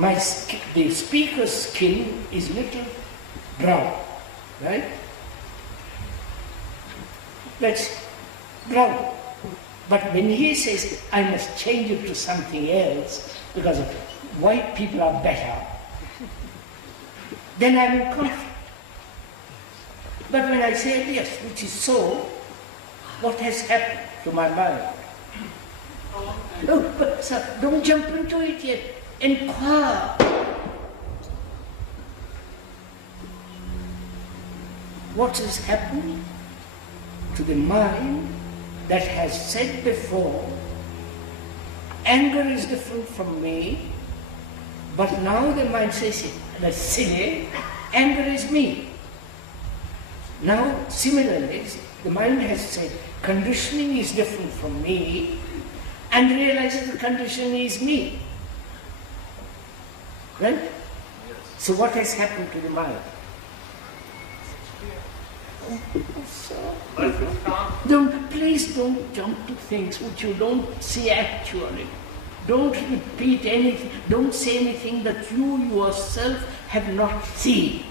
the speaker's skin is little brown, right? That's brown. But when he says, I must change it to something else because white people are better, then I'm in conflict. But when I say yes, which is so, what has happened to my mind? No, but sir, don't jump into it yet. Inquire. What has happened to the mind that has said before, anger is different from me, but now the mind says, that's silly, anger is me. Now, similarly, the mind has said, conditioning is different from me, and realizes the conditioning is me. Right? Yes. So what has happened to the mind? Please don't jump to things which you don't see actually. Don't repeat anything, don't say anything that you yourself have not seen.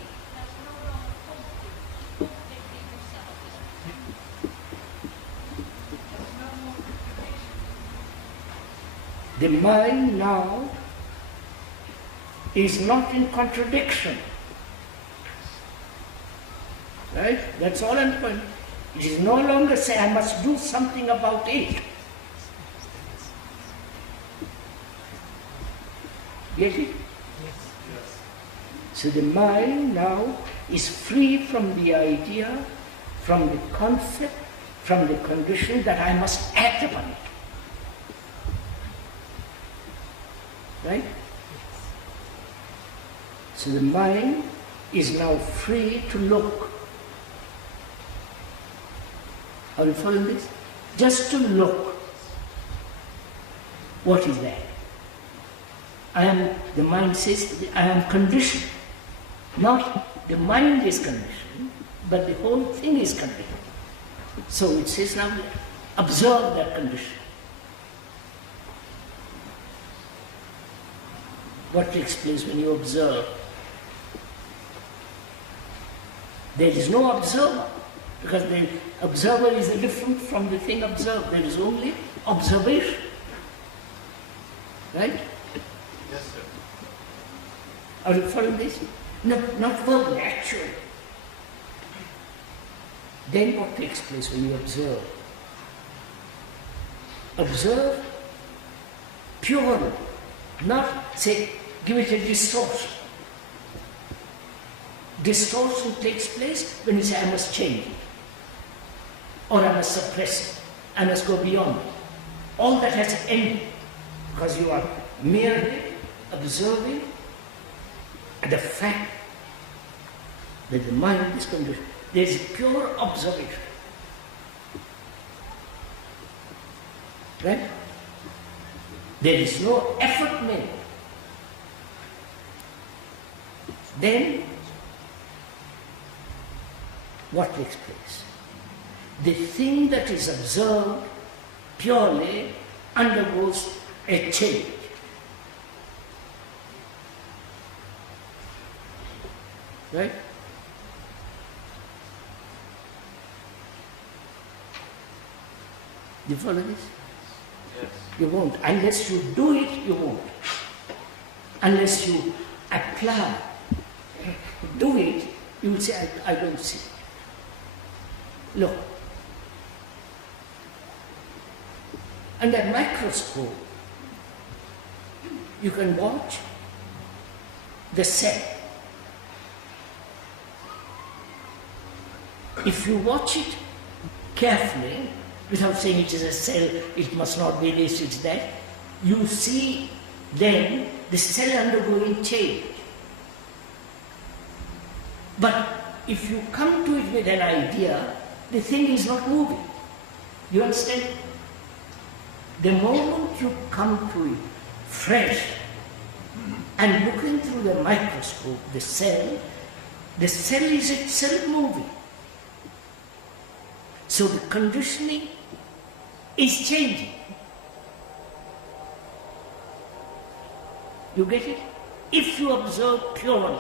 The mind now is not in contradiction. Right? That's all I'm saying. It is no longer say I must do something about it. Get it? Yes. So the mind now is free from the idea, from the concept, from the condition that I must act upon it. Right? So the mind is now free to look. Are you following this? Just to look. What is that? The mind says, I am conditioned. Not the mind is conditioned, but the whole thing is conditioned. So it says now, observe that condition. What takes place when you observe? There is no observer, because the observer is different from the thing observed. There is only observation. Right? Yes, sir. Are you following this? No, not verbally, actually. Then what takes place when you observe? Observe purely, not say, give it a distortion. Distortion takes place when you say, I must change it, or I must suppress it, I must go beyond it. All that has ended, because you are merely observing the fact that the mind is conditioned. There is pure observation. Right? There is no effort made. Then, what takes place? The thing that is observed purely undergoes a change. Right? Do you follow this? Yes. You won't. Unless you do it, you won't. Unless you apply, do it, you will say, I don't see it. Look. Under a microscope, you can watch the cell. If you watch it carefully, without saying it is a cell, it must not be this, it's that, you see then the cell undergoing change. But if you come to it with an idea, the thing is not moving. You understand? The moment you come to it fresh and looking through the microscope, the cell is itself moving. So the conditioning is changing. You get it? if you observe purely.